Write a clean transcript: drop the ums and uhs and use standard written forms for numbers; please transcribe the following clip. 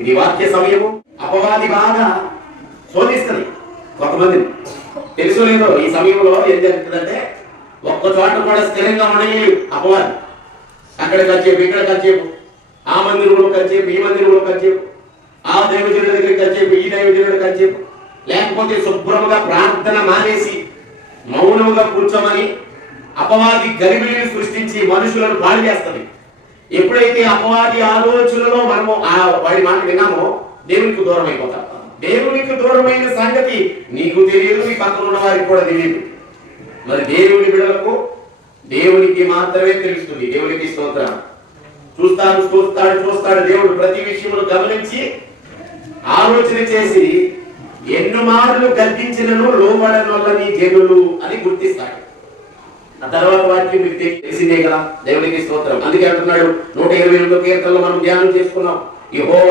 ఇది వాక్య సమయము. అపవాది బాగా శోధిస్తుంది కొంతమందిని. తెలుసు లేదో ఈ సమయంలో ఏం జరుగుతుందంటే ఒక్క చోట కూడా స్థిరంగా ఉండలేదు అపవాది. అక్కడ కంచేపు, ఇక్కడ కంచేపు, ఆ మందిరంలో కంచేపు, ఈ మందిరంలో కంచేపు, ఆ దైవజనుడి దగ్గర కంచేపు, ఈ దైవజనుడి కంచేపు, లేకపోతే శుభ్రముగా ప్రార్థన మానేసి మౌనముగా కూర్చోమని అపవాది గరిబిలిని సృష్టించి మనుషులను పాడు చేస్తుంది. ఎప్పుడైతే అపవాది ఆలోచనలో మనము వాడి మాట విన్నామో దేవునికి దూరం అయిపోతాం. దేవునికి దూరమైన సంగతి నీకు తెలియదు, నీ పక్కన ఉన్న వారికి కూడా తెలియదు. మరి దేవుని బిడ్డలకు దేవునికి మాత్రమే తెలుస్తుంది. దేవునికి స్తోత్రం. చూస్తాడు దేవుడు ప్రతి విషయంలో గమనించి ఆలోచన చేసి ఎన్ని మార్లు గద్దించినను లోబడని వల్ల నీ జనులు అని గుర్తిస్తాడు. ఆ తర్వాత వాక్యం మీకు తెలిసిందే కదా. దేవునికి స్తోత్రం. అందుకే అంటున్నాడు 128 కీర్తనలో మనం ధ్యానం చేసుకున్నాం. యెహోవా